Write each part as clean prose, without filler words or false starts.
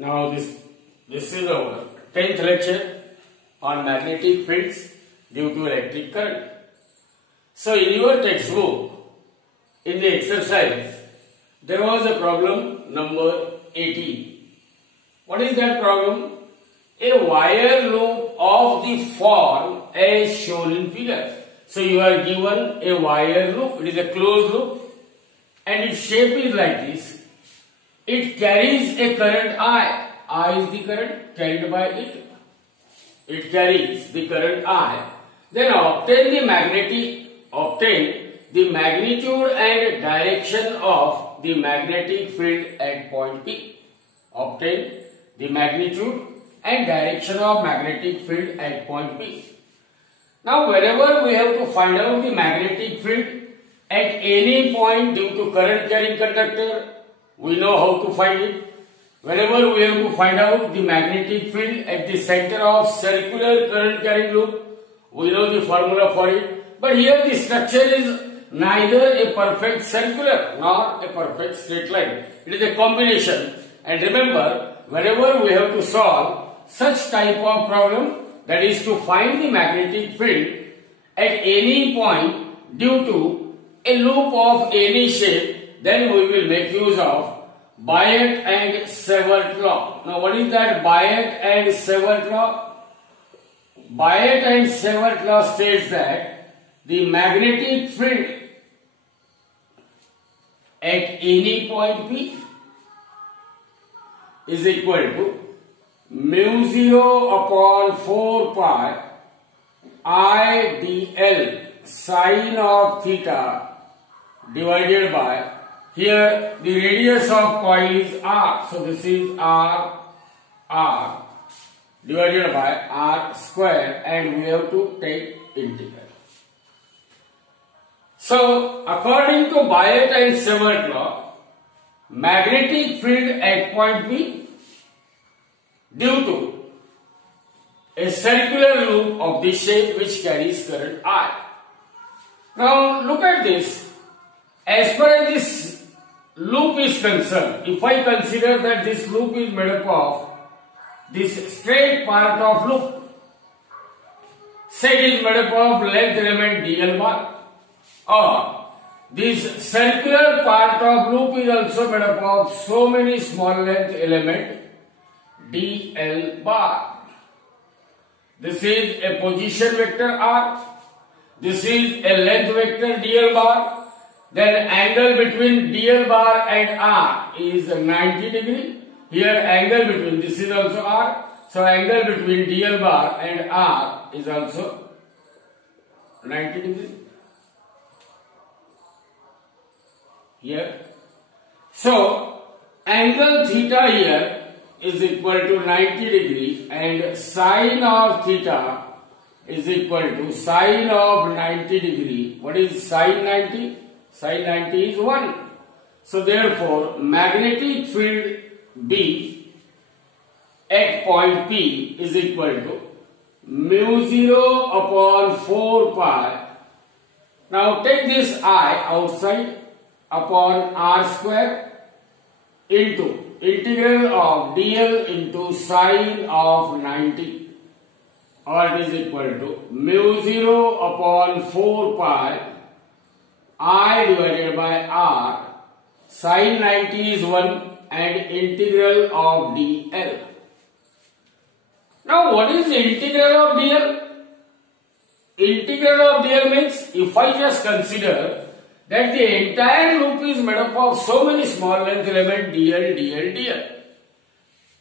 Now this is our 10th lecture on magnetic fields due to electric current. So in your textbook, in the exercise, there was a problem number 18. What is that problem? A wire loop of the form as shown in figure. So you are given a wire loop, it is a closed loop and its shape is like this. It carries a current I. I is the current carried by it. It carries the current I. Then obtain the magnitude and direction of the magnetic field at point P. Obtain the magnitude and direction of magnetic field at point P. Now wherever we have to find out the magnetic field at any point due to current carrying conductor, we know how to find it. Whenever we have to find out the magnetic field at the center of circular current carrying loop, we know the formula for it. But here the structure is neither a perfect circular nor a perfect straight line. It is a combination. And remember, whenever we have to solve such type of problem, that is to find the magnetic field at any point due to a loop of any shape, then we will make use of Biot and Savart law. Now what is that Biot and Savart law? Biot and Savart law states that the magnetic field at any point P is equal to mu0 upon 4 pi I dl sine of theta divided by, here the radius of coil is r, so this is r divided by r square, and we have to take integral. So according to Biot and Savart law, magnetic field at point P due to a circular loop of this shape which carries current I. Now look at this. As far as this loop is concerned, if I consider that this loop is made up of this straight part of loop, say it is made up of length element dl bar, or this circular part of loop is also made up of so many small length element dl bar. This is a position vector r, this is a length vector dl bar. Then angle between dl bar and r is 90 degree. Here angle between, this is also r. So angle between dl bar and r is also 90 degree. Here. So angle theta here is equal to 90 degree and sine of theta is equal to sine of 90 degree. What is sine 90? Sine 90 is 1. So therefore, magnetic field B at point P is equal to mu0 upon 4 pi. Now take this I outside upon r square into integral of dl into sine of 90, or it is equal to mu0 upon 4 pi I divided by r, sine 90 is 1 and integral of dl. Now what is integral of dl? Integral of dl means, if I just consider that the entire loop is made up of so many small length element dl.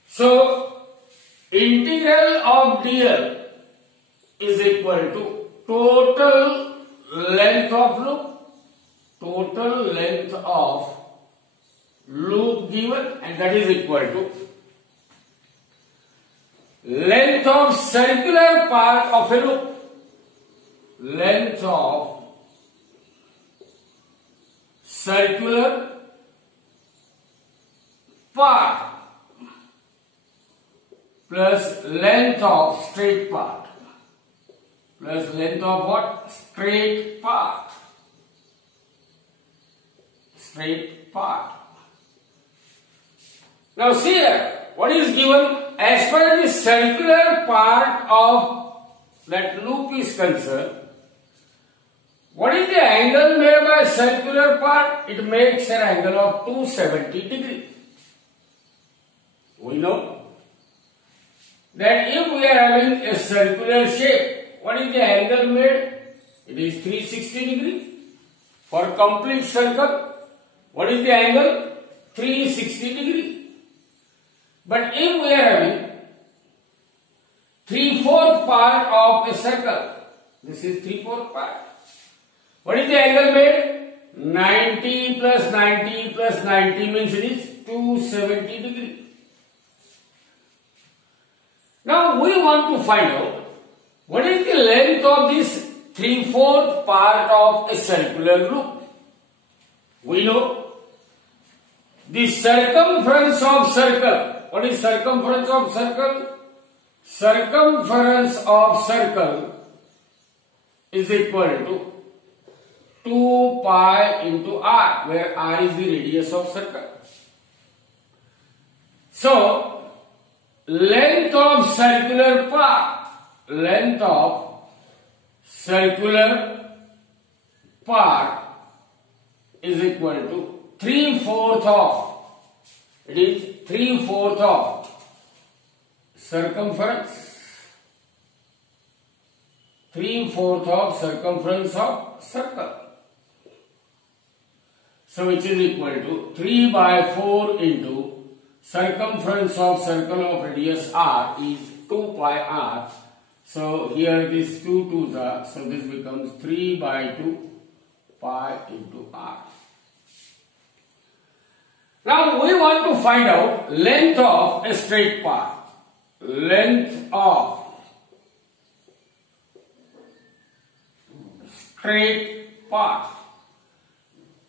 So integral of dl is equal to total length of loop. Total length of loop given, and that is equal to length of circular part of a loop. Length of circular part plus length of straight part plus length of what? Straight part. Straight part. Now see here, what is given? As far as the circular part of that loop is concerned, what is the angle made by circular part? It makes an angle of 270 degrees. We know that if we are having a circular shape, what is the angle made? It is 360 degrees. For complete circle, what is the angle? 360 degrees. But if we are having 3/4 part of a circle, this is 3/4 part. What is the angle made? 90 plus 90 plus 90 means it is 270 degrees. Now we want to find out what is the length of this 3/4 part of a circular loop. We know the circumference of circle. What is circumference of circle? Circumference of circle is equal to 2 pi into r, where r is the radius of circle. So, length of circular part is equal to 3/4 of, it is 3/4 of circumference, 3/4 of circumference of circle. So which is equal to 3/4 into circumference of circle of radius r is 2 pi r. So here this 2 2s are, so this becomes 3/2 pi into r. Now we want to find out length of a straight path. Length of straight path.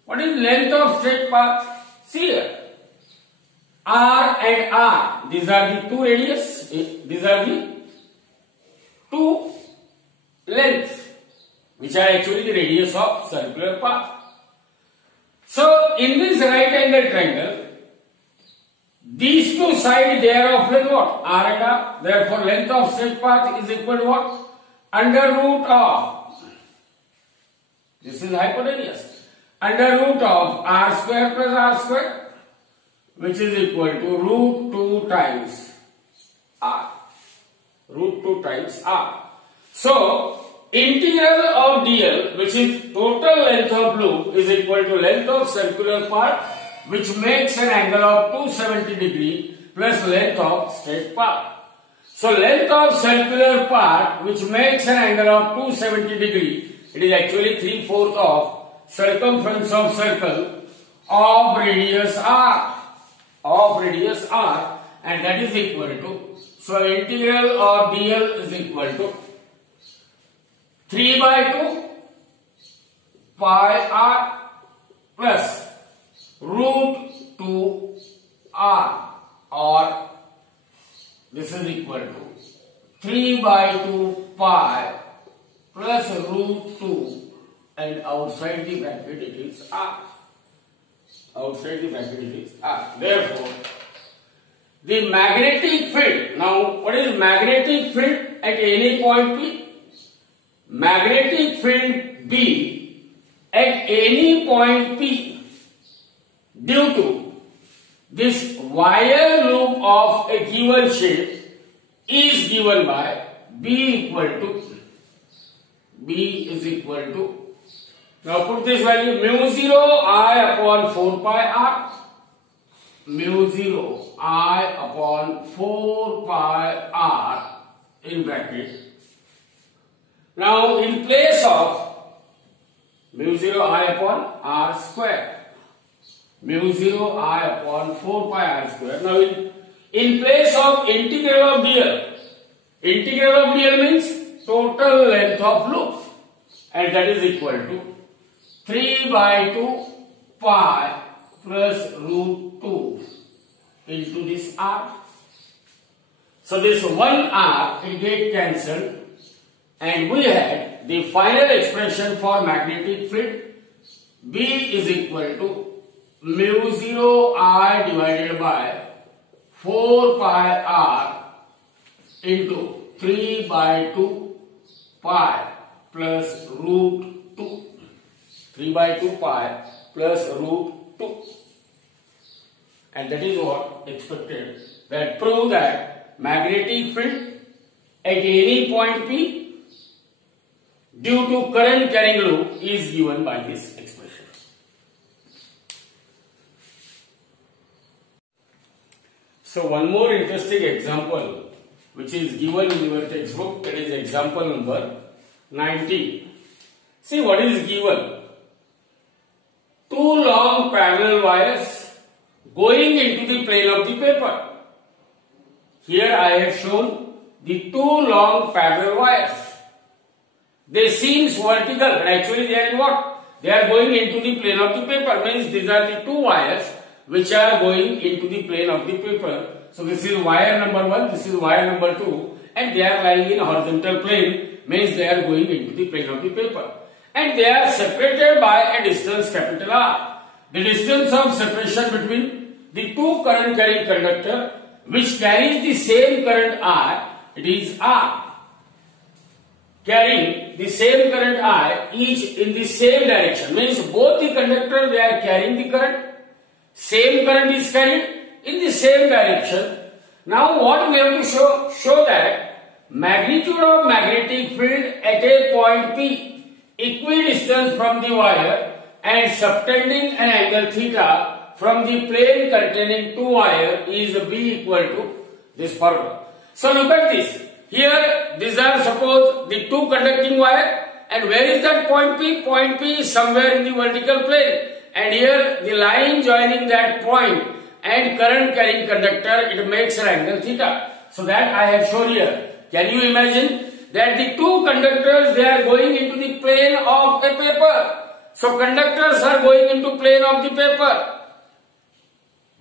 What is length of straight path? See here. R and R, these are the two radius, these are the two lengths, which are actually the radius of circular path. So, in this right angle triangle, these two sides they are of length what? R and R. Therefore, length of straight path is equal to what? Under root of, this is hypotenuse, under root of r square plus r square, which is equal to root 2 times r. Root 2 times r. So, integral of dl, which is total length of loop, is equal to length of circular part, which makes an angle of 270 degree, plus length of straight path. So, length of circular part, which makes an angle of 270 degree, it is actually 3/4 of circumference of circle of radius r. And that is equal to, so integral of dl is equal to 3/2 pi r plus root 2 r, or this is equal to 3/2 pi plus root 2, and outside the bracket it is r. Outside the bracket it is r. Therefore, the magnetic field, now what is magnetic field at any point P? Magnetic field B at any point P, due to this wire loop of a given shape, is given by B is equal to, now put this value, mu 0 I upon 4 pi r, mu 0 I upon 4 pi r in bracket. Now in place of mu 0 I upon r square, mu 0 I upon 4 pi r square. Now in place of integral of dl means total length of loop, and that is equal to 3/2 pi plus root 2 into this r. So this 1 r will get cancelled, and we had the final expression for magnetic field. B is equal to mu 0 I divided by 4 pi r into 3 by 2 pi plus root 2. 3 by 2 pi plus root 2. And that is what expected. That prove that magnetic field at any point P due to current carrying loop is given by this expression. So one more interesting example which is given in your textbook, that is example number 19. See what is given. Two long parallel wires going into the plane of the paper. Here I have shown the two long parallel wires. They seems vertical, but actually they are what? They are going into the plane of the paper. Means these are the two wires which are going into the plane of the paper. So this is wire number 1, this is wire number 2, and they are lying in horizontal plane. Means they are going into the plane of the paper. And they are separated by a distance capital R. The distance of separation between the two current carrying conductor which carries the same current I, it is R. Carrying the same current I, each in the same direction. Means both the conductors, they are carrying the current. Same current is carried in the same direction. Now what we have to show? Show that magnitude of magnetic field at a point P, equidistant from the wire and subtending an angle theta from the plane containing two wire is B equal to this formula. So look at this. Here these are suppose the two conducting wire, and where is that point P? Point P is somewhere in the vertical plane, and here the line joining that point and current carrying conductor, it makes an angle theta. So that I have shown here. Can you imagine that the two conductors, they are going into the plane of a paper. So conductors are going into plane of the paper.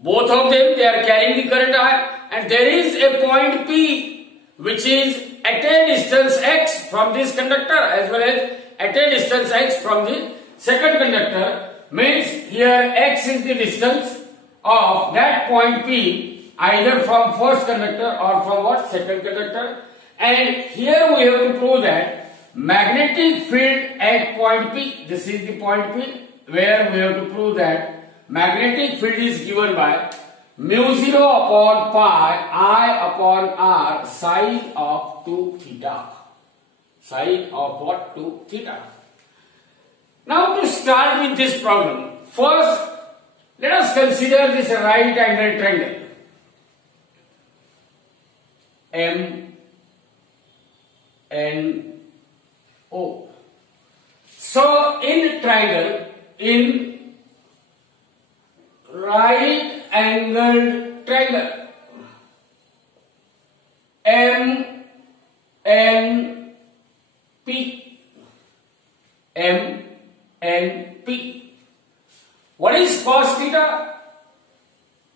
Both of them, they are carrying the current I, and there is a point P which is at a distance x from this conductor as well as at a distance x from the second conductor. Means here x is the distance of that point P either from first conductor or from what? Second conductor. And here we have to prove that magnetic field at point P, this is the point P where we have to prove that magnetic field is given by mu 0 upon pi I upon R sine of 2 theta. Sine of what? 2 theta. Now to start with this problem, first let us consider this right angle triangle M N O. So in triangle, in right angled triangle M N P, M N P. What is cos theta?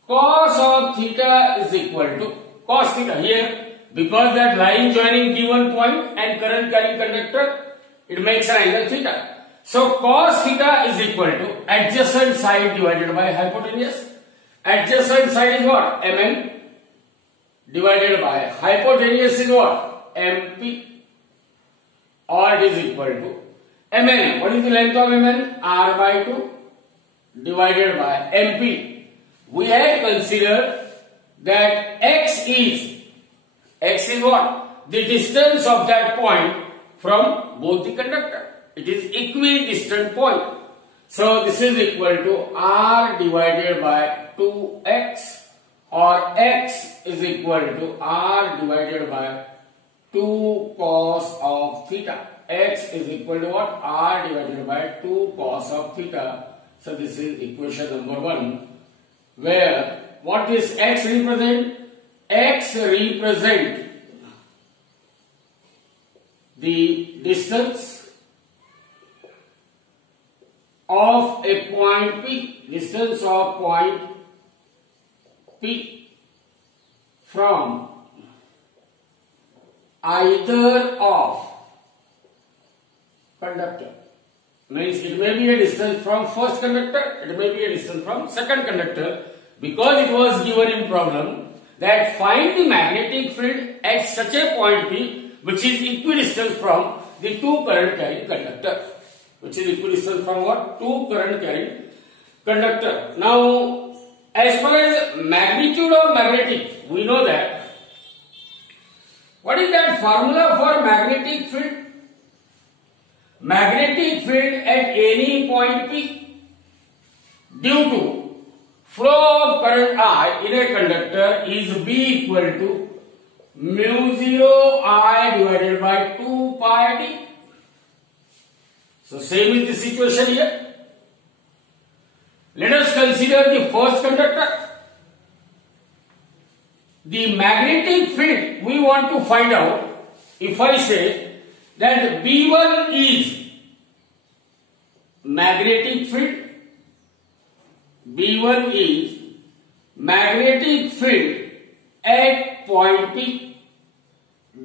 Cos of theta is equal to cos theta here, because that line joining given point and current carrying conductor, it makes an angle theta. So cos theta is equal to adjacent side divided by hypotenuse. Adjacent side is what? Mn divided by hypotenuse is what? Mp, or it is equal to Mn. What is the length of Mn? R by 2 divided by Mp. We have considered that x is what? The distance of that point from both the conductor. It is equidistant point. So this is equal to R divided by 2x, or x is equal to R divided by 2 cos of theta. X is equal to what? R divided by 2 cos of theta. So this is equation number 1, where what is x represent? X represent the distance of a point P, distance of point P from either of conductor. Means it may be a distance from first conductor, it may be a distance from second conductor. Because it was given in problem that find the magnetic field at such a point P which is equidistant from the two current carrying conductor. Which is equidistant from what? Two current carrying conductor. Now, as far as magnitude of magnetic, we know that. What is that formula for magnetic field? Magnetic field at any point P due to flow of current I in a conductor is B equal to mu 0 I divided by 2 pi d. So same is the situation here. Let us consider the first conductor. The magnetic field we want to find out. If I say that B1 is magnetic field, B1 is magnetic field at point P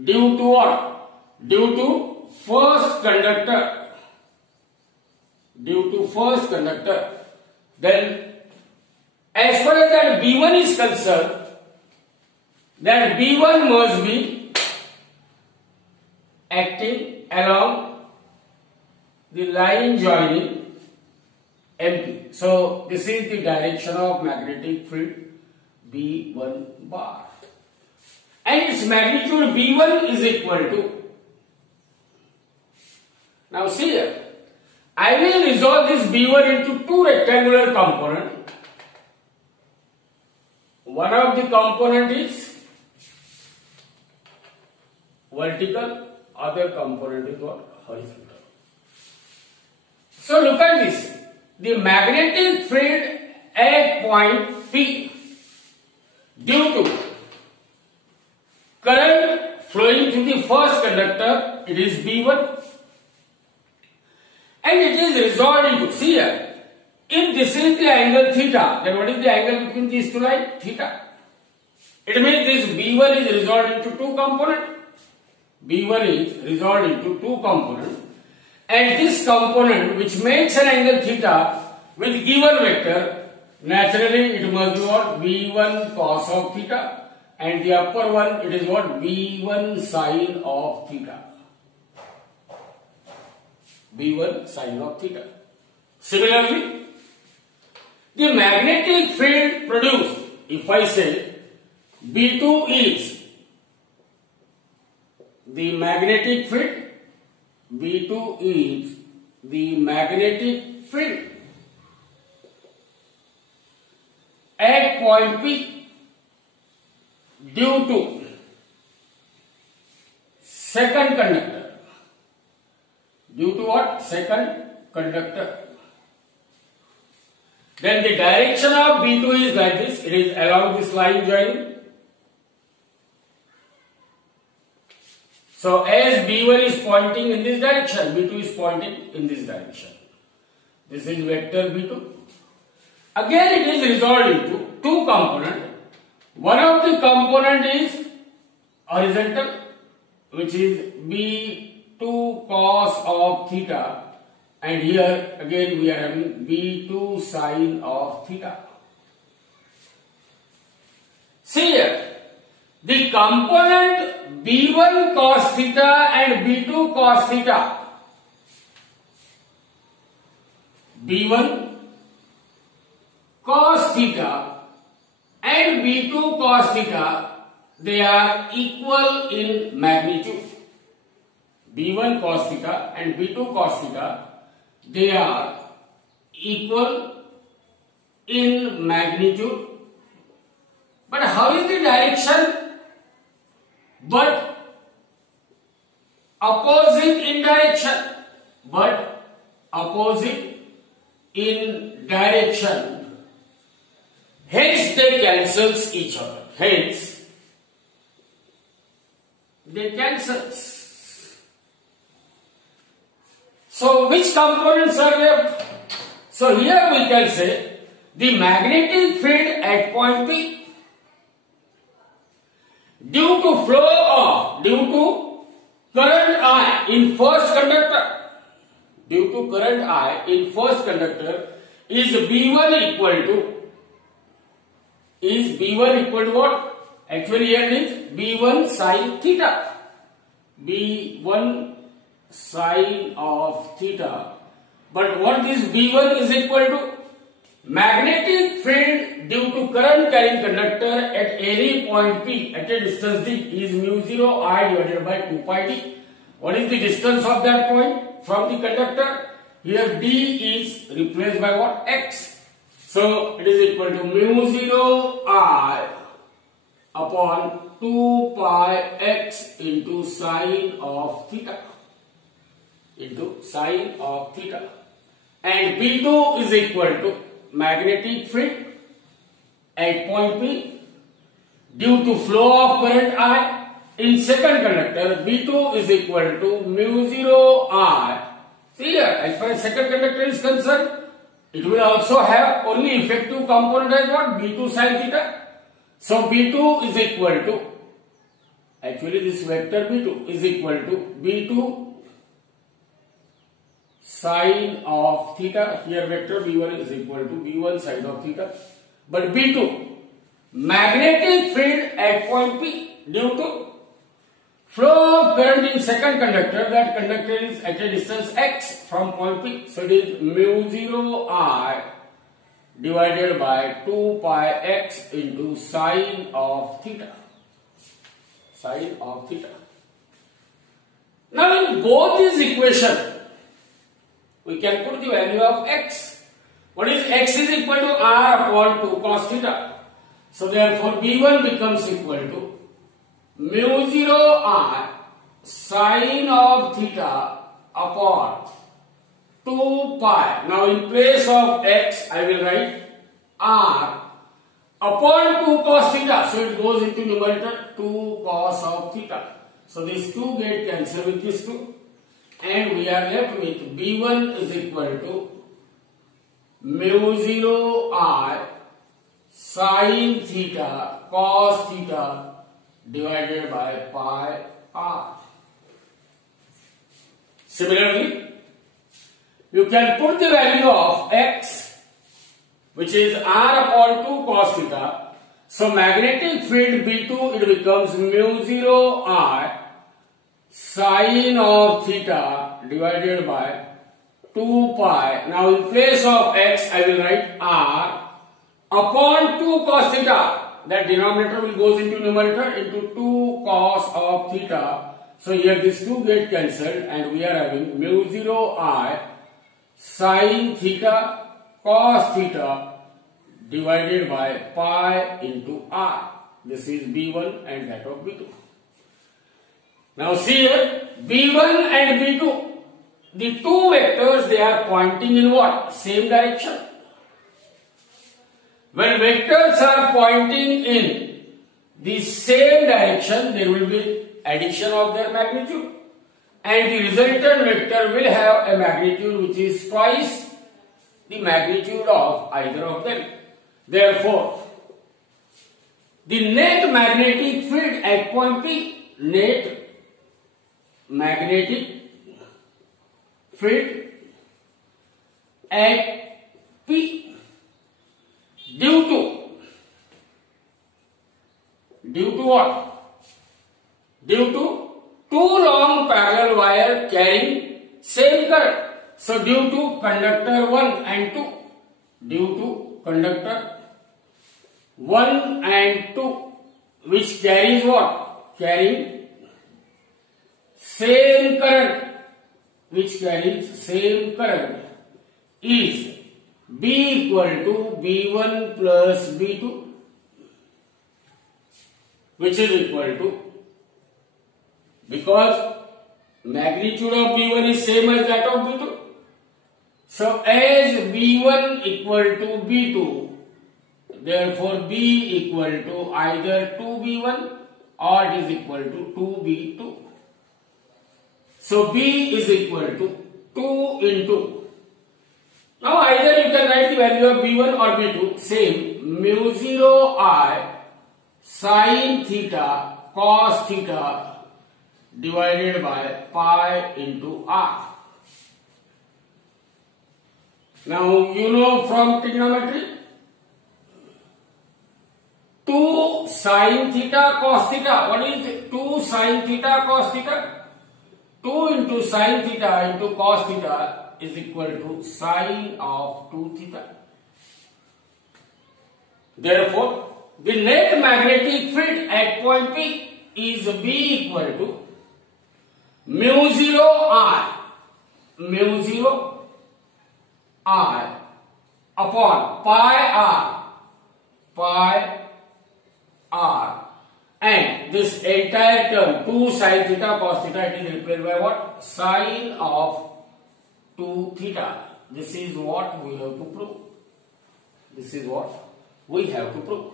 due to what? Due to first conductor. Due to first conductor. Then as far as that B1 is concerned, that B1 must be acting along the line joining MP. So this is the direction of magnetic field B1 bar. And its magnitude B1 is equal to. Now see here. I will resolve this B1 into two rectangular components. One of the component is vertical, other component is what? Horizontal. So look at this. The magnetic field at point P due to current flowing through the first conductor, it is B1. And it is resolved into, see here, if this is the angle theta, then what is the angle between these two lines? Theta. It means this B1 is resolved into two components. B1 is resolved into two components. And this component which makes an angle theta with given vector, naturally it must be what? B1 cos of theta. And the upper one, it is what? B1 sin of theta. B1 sin of theta. Similarly, the magnetic field produced, if I say B2 is the magnetic field, B2 is the magnetic field at point P due to second conductor. Due to what? Second conductor. Then the direction of B2 is like this. It is along this line joining. So as B1 is pointing in this direction, B2 is pointing in this direction. This is vector B2. Again it is resolved into two components. One of the component is horizontal, which is B2 cos of theta, and here again we are having B2 sin of theta. See here, the component B1 cos theta and B2 cos theta, B1 cos theta and B2 cos theta, they are equal in magnitude. B1 cos theta and B2 cos theta, they are equal in magnitude. But how is the direction? But opposite in direction. But opposite in direction. Hence they cancels each other. Hence they cancels. So which components are left? So here we can say the magnetic field at point P due to current I in first conductor, due to current I in first conductor is B1 equal to what? Actually here it is B1 sin theta. B1 sin of theta. But what this B1 is equal to? Magnetic field due to current carrying conductor at any point P at a distance d is mu 0 I divided by 2 pi d. What is the distance of that point from the conductor? Here d is replaced by what? X. So it is equal to mu 0 I upon 2 pi x into sine of theta. Into sine of theta. And B2 is equal to magnetic field at point P due to flow of current I in second conductor. B2 is equal to mu 0 I. See here, as far as second conductor is concerned, it will also have only effective component as what? B2 sin theta. So B2 is equal to, actually this vector B2 is equal to B2 sine of theta. Here vector B1 is equal to B1 sine of theta. But B2, magnetic field at point P due to flow of current in second conductor. That conductor is at a distance x from point P. So it is mu 0 I divided by 2 pi x into sine of theta. Sine of theta. Now in both these equations, we can put the value of x. What is x is equal to r upon 2 cos theta. So therefore B1 becomes equal to mu 0 I sine of theta upon 2 pi. Now in place of x I will write r upon 2 cos theta. So it goes into numerator 2 cos of theta. So these two get cancelled with these two. And we are left with B1 is equal to mu 0 I sin theta cos theta divided by pi r. Similarly, you can put the value of x, which is r upon 2 cos theta. So magnetic field B2, it becomes mu 0 I sine of theta divided by 2 pi. Now in place of x I will write r upon 2 cos theta. That denominator will goes into numerator into 2 cos of theta. So here these two get cancelled and we are having mu 0 I sine theta cos theta divided by pi into r. This is B1 and that of B2. Now see here, B1 and B2, the two vectors, they are pointing in what? Same direction. When vectors are pointing in the same direction, there will be addition of their magnitude. And the resultant vector will have a magnitude which is twice the magnitude of either of them. Therefore, the net magnetic field at point P, net magnetic field at P due to what? Due to two long parallel wire carrying same current. So due to conductor 1 and 2, due to conductor 1 and 2, which carries what? Carrying same current, which carries same current, is B equal to B1 plus B2, which is equal to, because magnitude of B1 is same as that of B2. So as B1 equal to B2, therefore B equal to either 2B1 or it is equal to 2B2. So B is equal to 2 into. Now either you can write the value of B1 or B2, same, mu 0 I sin theta cos theta divided by pi into r. Now you know from trigonometry, 2 sin sine theta cos theta. What is it? 2 sine theta cos theta? 2 into sine theta into cos theta is equal to sine of 2 theta. Therefore, the net magnetic field at point P is B equal to mu 0 R upon pi R, and this entire term 2 sin theta cos theta, it is replaced by what? Sine of 2 theta. This is what we have to prove. This is what we have to prove.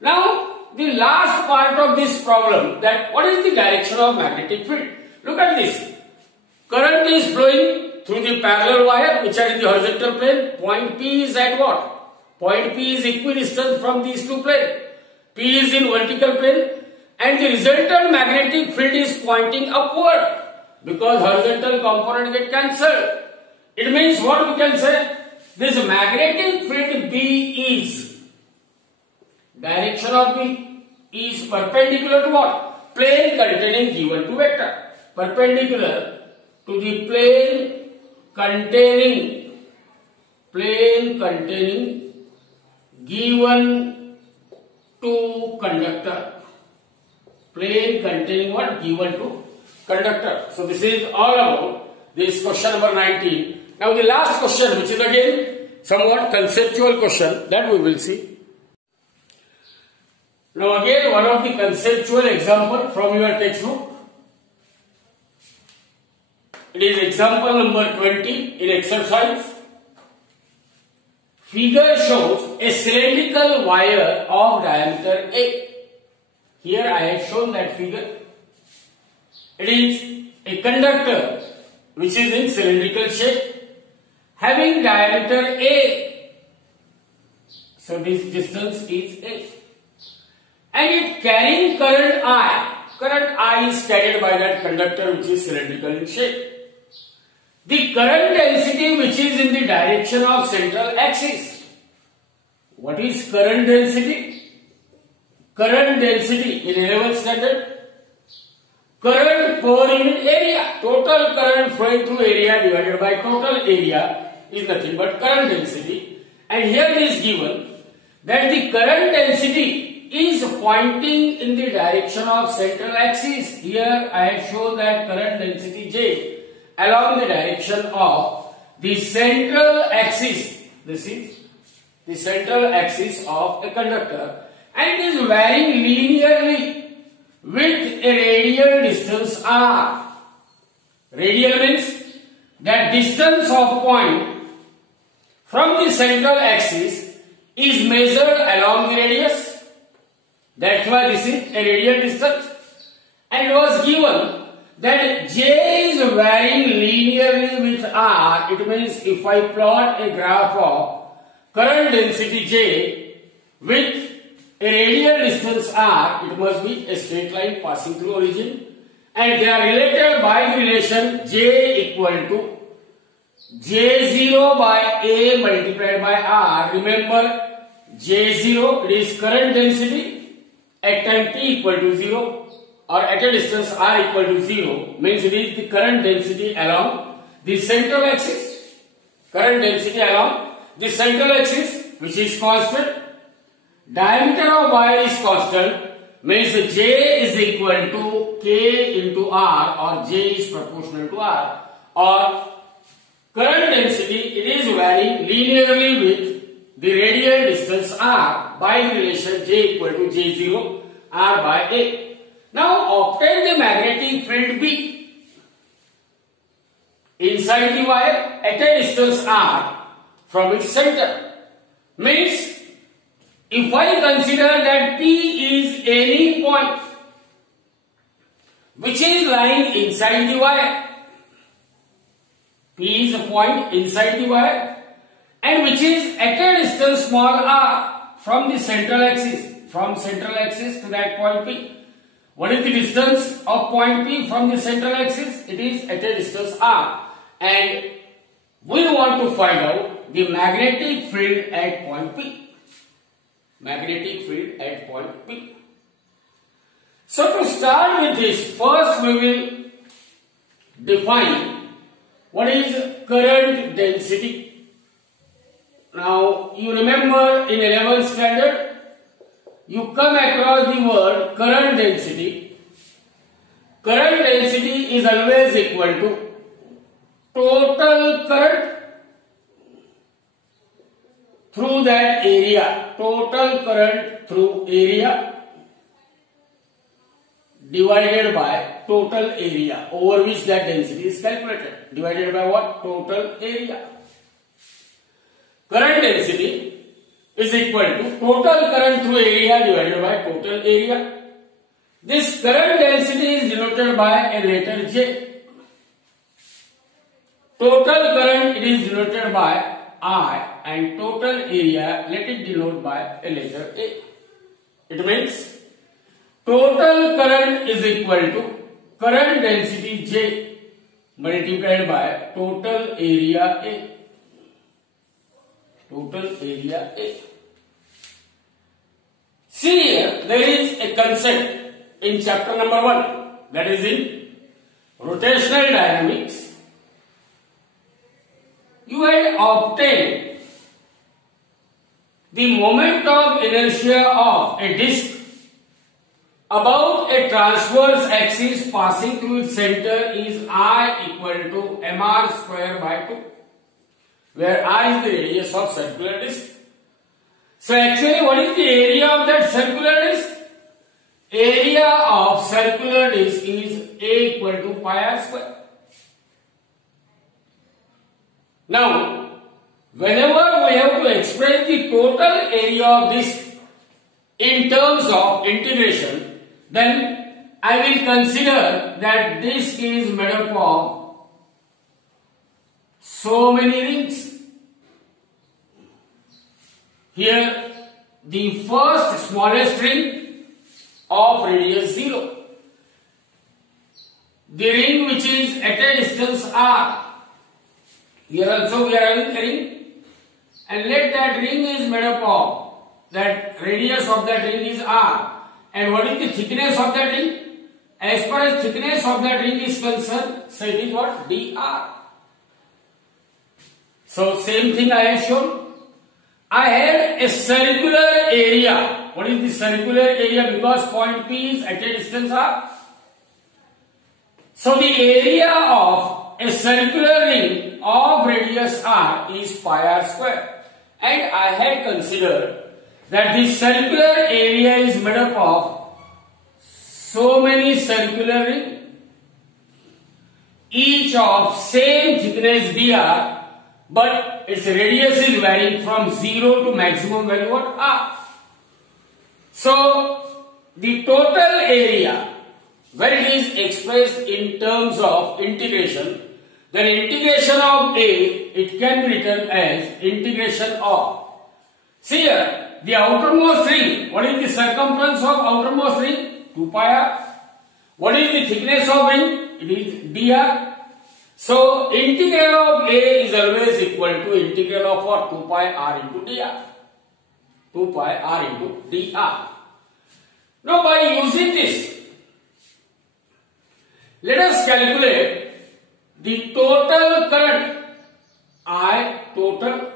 Now, the last part of this problem, that what is the direction of magnetic field? Look at this. Current is flowing through the parallel wire which are in the horizontal plane. Point P is at what? Point P is equidistant from these two planes. P is in vertical plane, and the resultant magnetic field is pointing upward because horizontal component get cancelled. It means what we can say? This magnetic field B is, direction of B is perpendicular to what? Plane containing given 2 vector. Perpendicular to the plane containing given 2 conductor. Plane containing what? Given 2 conductor. So this is all about this question number 19. Now the last question, which is again somewhat conceptual question, that we will see. Now again one of the conceptual example from your textbook. It is example number 20 in exercise. Figure shows a cylindrical wire of diameter A. Here I have shown that figure. It is a conductor which is in cylindrical shape, having diameter A. So this distance is A. And it carrying current I. Current I is carried by that conductor which is cylindrical in shape. The current density which is in the direction of central axis. What is current density? Current density in 11th standard. Current per unit area. Total current flowing through area divided by total area is nothing but current density. And here it is given that the current density is pointing in the direction of central axis. Here I have shown that current density J along the direction of the central axis. This is the central axis of a conductor, and it is varying linearly with a radial distance r. Radial means that distance of point from the central axis is measured along the radius. That's why this is a radial distance. And it was given that J is varying linearly with R. It means if I plot a graph of current density J with a radial distance R, it must be a straight line passing through origin, and they are related by the relation J equal to J0 by A multiplied by R. Remember, J0, it is current density at time t equal to 0 or at a distance r equal to 0, means it is the current density along the central axis. Current density along the central axis, which is constant. Diameter of wire is constant, means J is equal to K into R, or J is proportional to R, or current density, it is varying linearly with the radial distance R by the relation J equal to J0 R by A. Now obtain the magnetic field B inside the wire at a distance R from its center. Means if I consider that P is any point which is lying inside the wire, P is a point inside the wire and which is at a distance small r from the central axis, from central axis to that point P. What is the distance of point P from the central axis? It is at a distance r, and we want to find out the magnetic field at point P. Magnetic field at point P. So to start with this, first we will define what is current density. Now you remember in 11th standard you come across the word current density. Current density is always equal to total current through that area. Total current through area divided by total area over which that density is calculated. Divided by what? Total area. Current density is equal to total current through area divided by total area. This current density is denoted by a letter J. Total current it is denoted by I, and total area let it denote by a letter A. It means total current is equal to current density J multiplied by total area A. Total area A. See here, there is a concept in chapter number 1, that is in rotational dynamics. You had obtained the moment of inertia of a disk about a transverse axis passing through its center is I equal to mr square by 2, where r is the radius of circular disk. So actually what is the area of that circular disk? Area of circular disk is A equal to pi r square. Now, whenever we have to express the total area of disk in terms of integration, then I will consider that disk is made up of so many rings. Here, the first smallest ring of radius 0. The ring which is at a distance r. Here also we are having a ring, and let that ring is made up of, that radius of that ring is r, and what is the thickness of that ring? As far as thickness of that ring is concerned, so it is what? dr. So same thing I have shown. I had a circular area. What is the circular area? Because point P is at a distance r. So the area of a circular ring of radius r is pi r square. And I had considered that the circular area is made up of so many circular rings, each of same thickness dr, but its radius is varying from 0 to maximum value of r. So the total area, when it is expressed in terms of integration, then integration of A, it can be written as integration of. See here, the outermost ring, what is the circumference of outermost ring? 2 pi r. What is the thickness of ring? It is dr. So integral of A is always equal to integral of what? 2 pi r into dr. 2 pi r into dr. Now by using this, let us calculate the total current I, total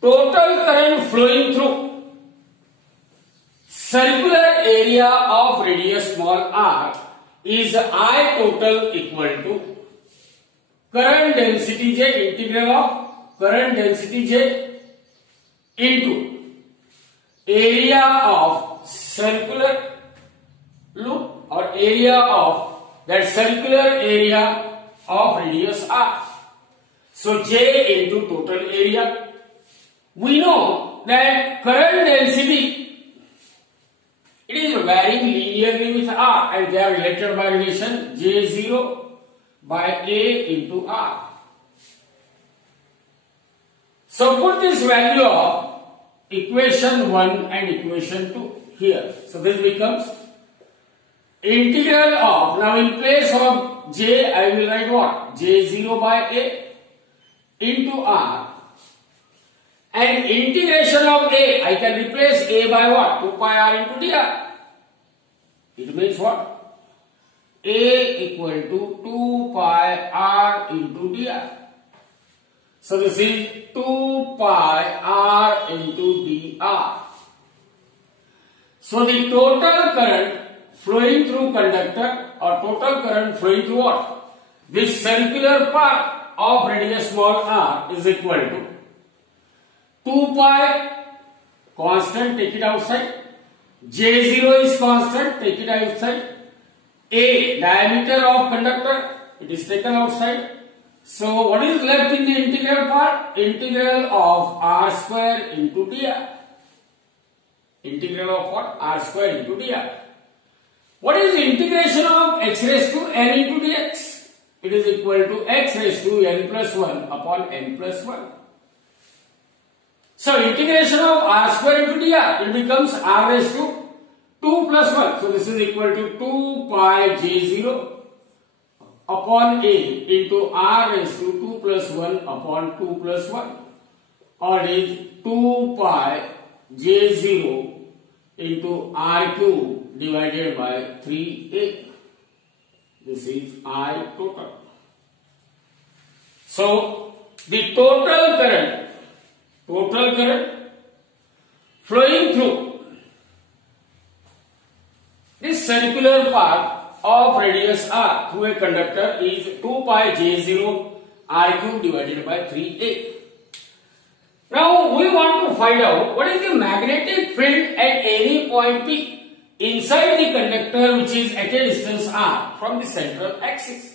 current flowing through circular area of radius small r is I total equal to current density J, integral of current density J into area of circular loop or area of that circular area of radius r. So J into total area. We know that current density, it is varying linearly with r, and they are related by relation J0 by A into r. So put this value of equation 1 and equation 2 here. So this becomes integral of, now in place of J I will write what? J0 by A into R, and integration of A I can replace A by what? 2 pi R into dr. It means what? A equal to 2 pi r into dr. So this is 2 pi r into dr. So the total current flowing through conductor, or total current flowing through what? This circular part of radius small r is equal to 2 pi constant, take it outside. J0 is constant, take it outside. A, diameter of conductor, it is taken outside. So what is left in the integral part? Integral of r square into dr. Integral of what? R square into dr. What is the integration of x raised to n into dx? It is equal to x raised to n plus 1 upon n plus 1. So integration of r square into dr, it becomes r raised to 2 plus 1. So this is equal to 2 pi j0 upon a into r raised to 2 plus 1 upon 2 plus 1. Or it is 2 pi j0 into r cube divided by 3a. This is I total. So the total current flowing through this circular part of radius r through a conductor is 2 pi j0 r cube divided by 3a. Now we want to find out what is the magnetic field at any point P inside the conductor which is at a distance r from the central axis.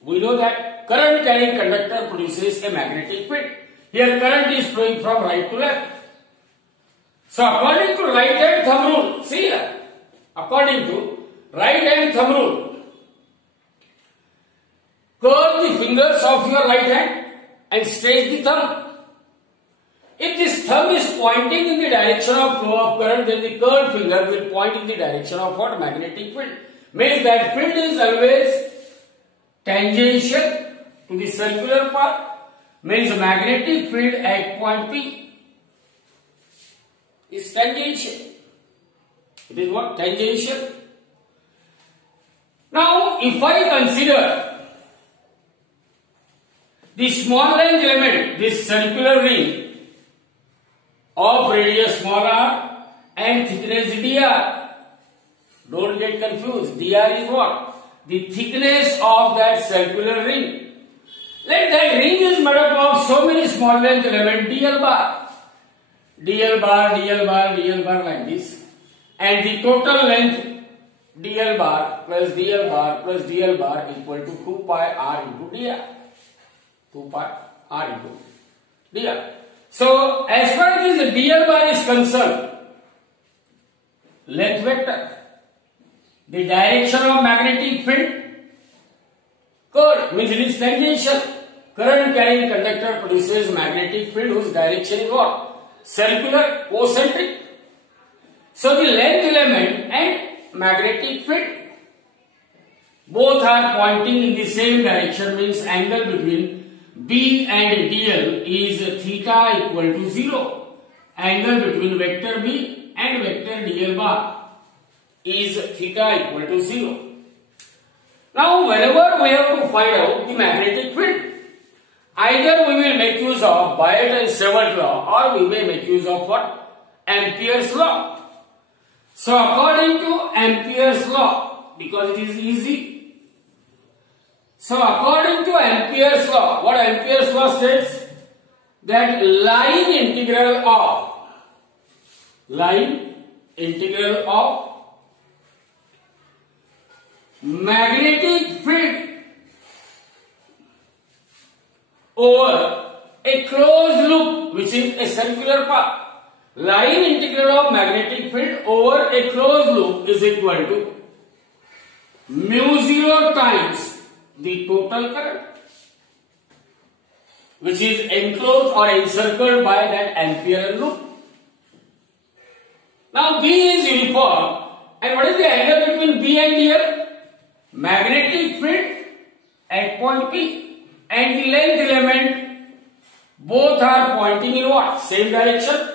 We know that current carrying conductor produces a magnetic field. Here current is flowing from right to left. So according to right hand thumb rule, see here, according to right hand thumb rule, curl the fingers of your right hand and stretch the thumb. If this thumb is pointing in the direction of flow of current, then the curled finger will point in the direction of what? Magnetic field. Means that field is always tangential to the circular part. Means magnetic field at point P is tangential. It is what? Tangential. Now, if I consider the small length element, this circular ring of radius small r and thickness dr, don't get confused. Dr is what? The thickness of that circular ring. Let that ring is made up of so many small length elements dl bar, dl bar, dl bar, dl bar like this, and the total length dl bar plus dl bar plus dl bar equal to 2 pi r into dr. 2 pi r into dr. So as far as the dl bar is concerned, length vector, the direction of magnetic field, current means it is tangential. Current carrying conductor produces magnetic field whose direction is what? Circular, concentric. So the length element and magnetic field both are pointing in the same direction, means angle between B and dl is theta equal to 0. Angle between vector B and vector dl bar is theta equal to 0. Now whenever we have to find out the magnetic field, either we will make use of Biot and Savart law, or we may make use of what? Ampere's law. So according to Ampere's law, because it is easy, so according to Ampere's law, what Ampere's law states? That line integral of magnetic field over a closed loop, which is a circular path. Line integral of magnetic field over a closed loop is equal to mu0 times the total current, which is enclosed or encircled by that Ampere loop. Now B is uniform, and what is the angle between B and dl? Magnetic field at point P and the length element both are pointing in what? Same direction.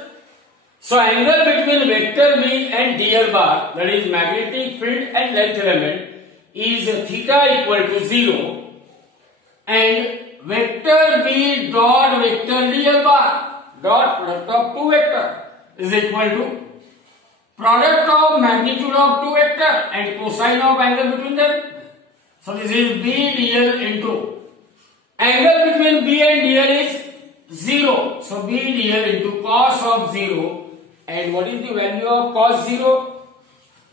So angle between vector B and dl bar, that is magnetic field and length element, is theta equal to 0, and vector B dot vector dl bar dot product of two vector is equal to product of magnitude of two vector and cosine of angle between them. So this is B dl into angle between B and dl is 0. So B dl into cos of 0. And what is the value of cos 0?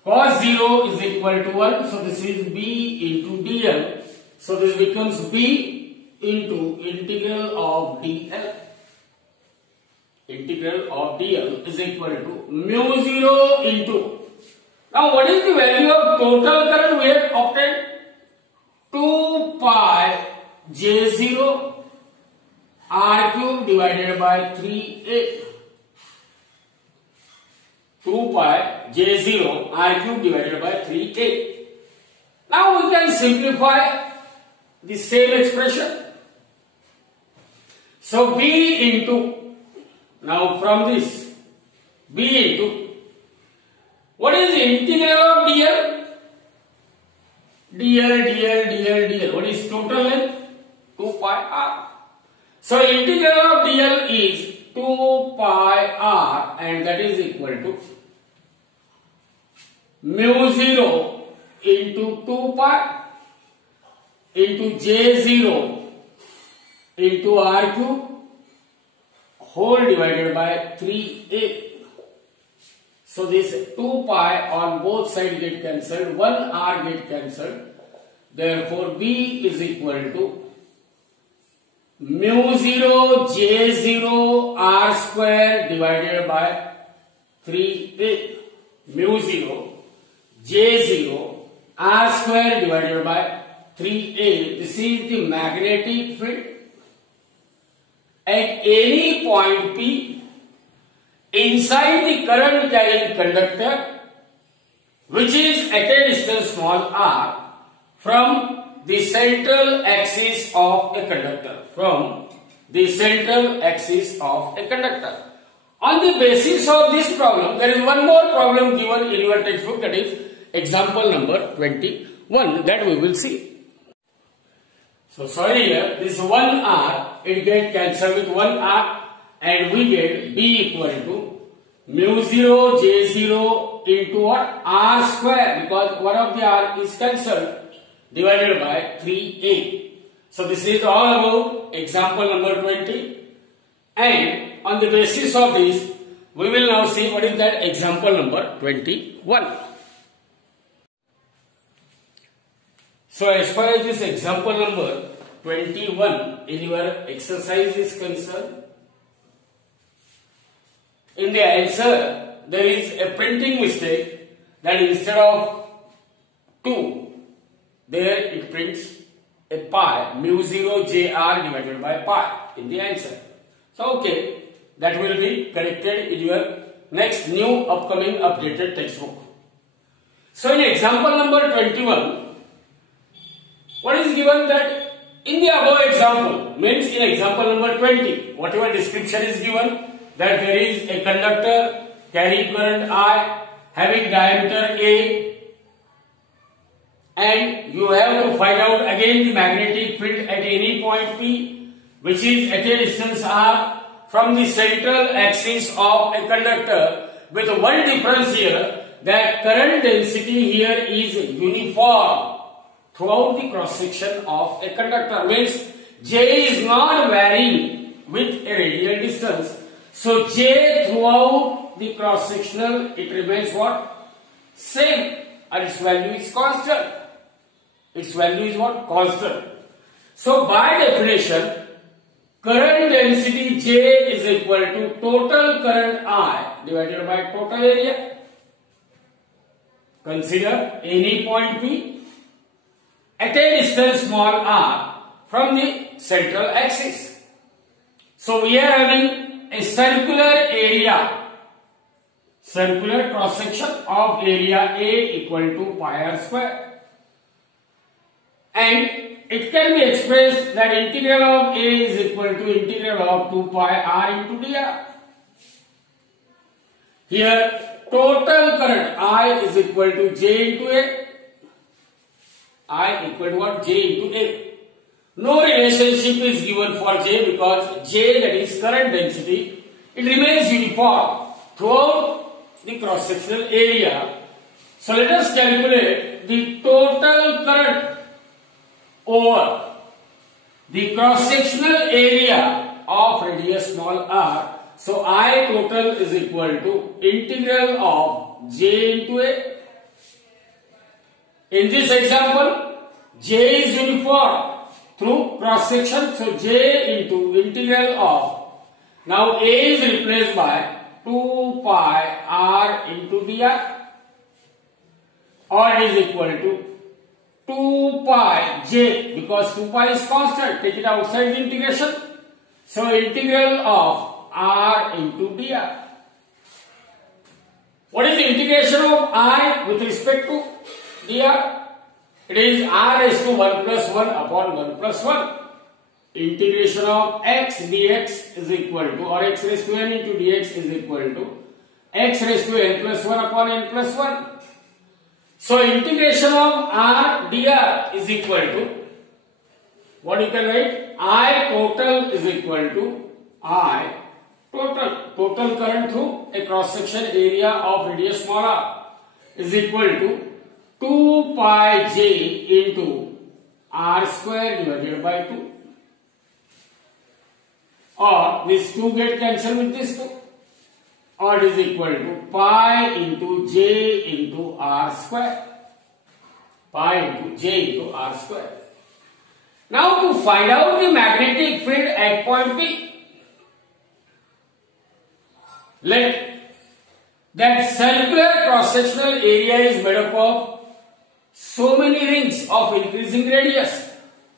Cos 0 is equal to 1. So this is B into dl. So this becomes B into integral of dl. Integral of dl is equal to mu 0 into. Now what is the value of total current we have obtained? 2 pi J0 R cube divided by 3A. 2 pi J0 R cube divided by 3A. Now we can simplify the same expression. So B into, now from this, B into, what is the integral of dl? dl. What is total length? 2 pi r. So integral of dl is 2 pi r, and that is equal to mu 0 into 2 pi into J0 into r cube whole divided by 3a. So this 2 pi on both sides get cancelled, 1 r get cancelled. Therefore B is equal to mu 0 J0 r square divided by 3a. Mu 0 J0 r square divided by 3a. This is the magnetic field at any point P inside the current carrying conductor, which is at a distance small r from the central axis of a conductor. From the central axis of a conductor. On the basis of this problem, there is one more problem given in your textbook, that is example number 21, that we will see. So sorry here, this 1r, it gets cancelled with 1r, and we get B equal to mu 0 J0 into what? R square, because one of the r is cancelled, divided by 3a. So this is all about example number 20, and on the basis of this, we will now see what is that example number 21. So as far as this example number 21 in your exercise is concerned, in the answer there is a printing mistake, that instead of 2, there it prints a pi, mu 0 jr divided by pi in the answer. So okay, that will be corrected in your next new upcoming updated textbook. So in example number 21, what is given that in the above example, means in example number 20, whatever description is given, that there is a conductor carrying current I having diameter A, and you have to find out again the magnetic field at any point P, which is at a distance r from the central axis of a conductor, with one difference here, that current density here is uniform throughout the cross section of a conductor, means J is not varying with a radial distance. So J throughout the cross sectional, it remains what? Same, and its value is constant. Its value is what? Constant. So by definition, current density J is equal to total current I divided by total area. Consider any point P at a distance small r from the central axis. So we are having a circular area, circular cross section of area A equal to pi r square. And it can be expressed that integral of A is equal to integral of 2 pi r into dr. Here total current I is equal to J into A. I equal to what? J into A. No relationship is given for J because J, that is current density, it remains uniform throughout the cross-sectional area. So let us calculate the total current over the cross-sectional area of radius small r. So I total is equal to integral of J into A. In this example, J is uniform through cross section, so J into integral of, now A is replaced by 2 pi r into dr, or it is equal to 2 pi J, because 2 pi is constant, take it outside the integration, so integral of r into dr. What is the integration of I with respect to dr? It is r raised to 1 plus 1 upon 1 plus 1. Integration of x dx is equal to, or x raised to n into dx is equal to x raised to n plus 1 upon n plus 1. So integration of r dr is equal to, what you can write? I total is equal to I total current through a cross section area of radius small r is equal to 2 pi j into r square divided by 2, or this 2 get cancelled with this 2, or it is equal to pi into j into r square, pi into j into r square. Now to find out the magnetic field at point P, let that circular cross-sectional area is made up of so many rings of increasing radius.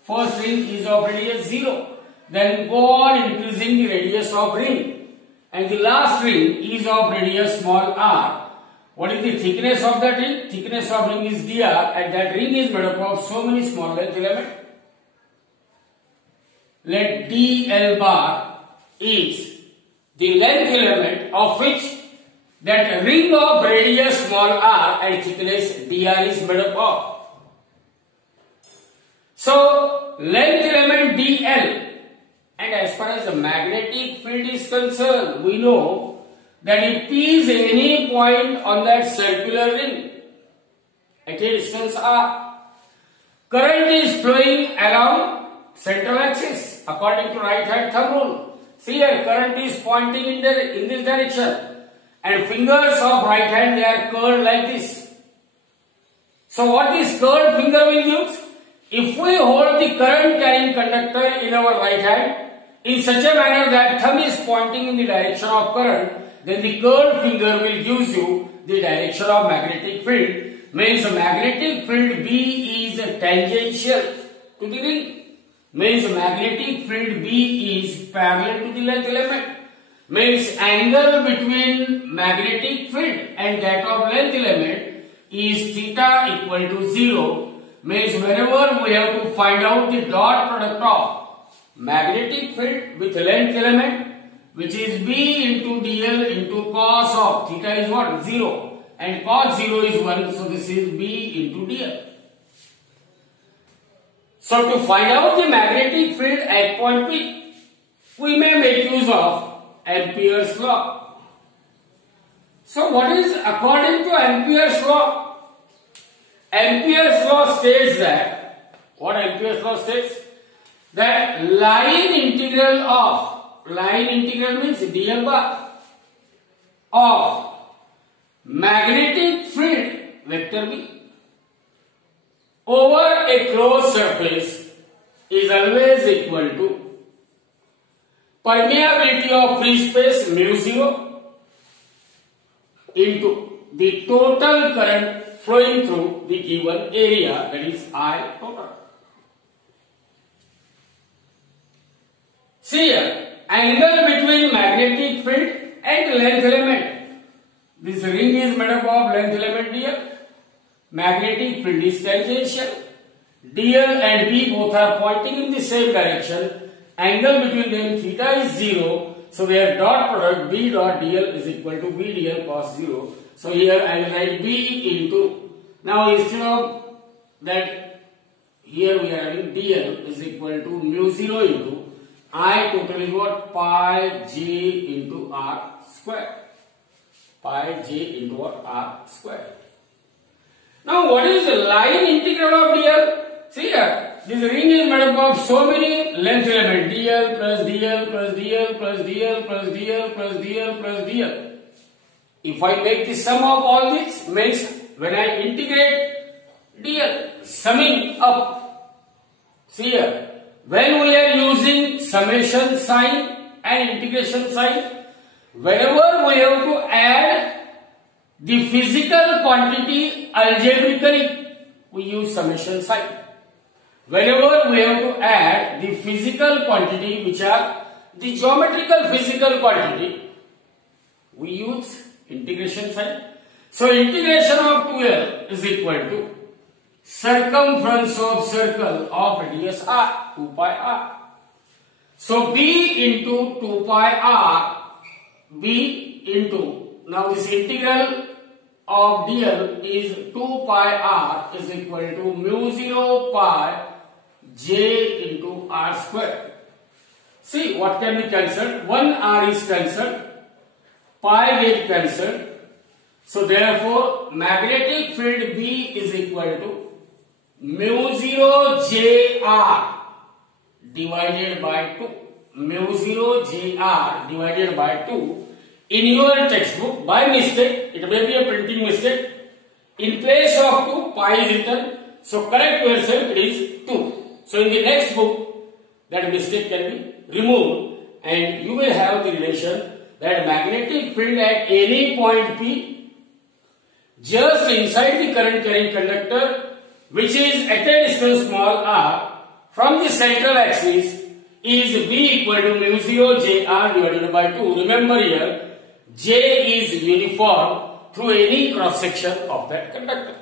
First ring is of radius 0, then go on increasing the radius of ring, and the last ring is of radius small r. What is the thickness of that ring? Thickness of ring is dr, and that ring is made up of so many small length elements. Let dl bar is the length element of which that ring of radius small r and thickness dr is made up of. So length element dl, and as far as the magnetic field is concerned, we know that if P is any point on that circular ring at a distance r, current is flowing along central axis according to right hand thumb rule. See here, current is pointing in this direction, and fingers of right hand, they are curled like this. So what this curled finger will use? If we hold the current carrying conductor in our right hand in such a manner that thumb is pointing in the direction of current, then the curled finger will gives you the direction of magnetic field. Means magnetic field B is tangential to the ring. Means magnetic field B is parallel to the length element. Means angle between magnetic field and that of length element is theta equal to 0. Means whenever we have to find out the dot product of magnetic field with length element, which is B into dl into cos of theta is what? 0, and cos 0 is 1, so this is B into dl. So to find out the magnetic field at point P, we may make use of Ampere's law. So what is according to Ampere's law? Ampere's law states that, what Ampere's law states? That line integral means dl bar of magnetic field vector B over a closed surface is always equal to permeability of free space mu0 into the total current flowing through the given area, that is I total. See here, angle between magnetic field and length element. This ring is made up of length element dl. Magnetic field is tangential. dl and B both are pointing in the same direction. Angle between them theta is 0. So their dot product B dot dl is equal to B dl cos 0. So here I will write B into, now instead of that, here we are having dl is equal to mu 0 into I total is what? Pi j into r square. Pi j into what? R square. Now what is the line integral of dl? See here, this ring is made up of so many length elements, dl plus dl plus dl plus dl plus dl plus dl plus dl. If I make the sum of all this, means when I integrate dl, summing up, see here, when we are using summation sign and integration sign, whenever we have to add the physical quantity algebraically, we use summation sign. Whenever we have to add the physical quantity, which are the geometrical physical quantity, we use integration sign. So integration of 2l is equal to circumference of circle of radius r, 2 pi r. So b into 2 pi r, b into, now this integral of dl is 2 pi r is equal to mu 0 pi j into r square. See what can be cancelled? 1 r is cancelled, pi get cancelled. So therefore magnetic field B is equal to mu 0 j r divided by 2. Mu 0 j r divided by 2. In your textbook, by mistake, it may be a printing mistake, in place of 2 pi is written, so correct yourself, it is 2. So in the next book, that mistake can be removed and you will have the relation that magnetic field at any point P, just inside the current carrying conductor, which is at a distance small r from the central axis, is B equal to mu 0 j r divided by 2. Remember here, J is uniform through any cross section of that conductor.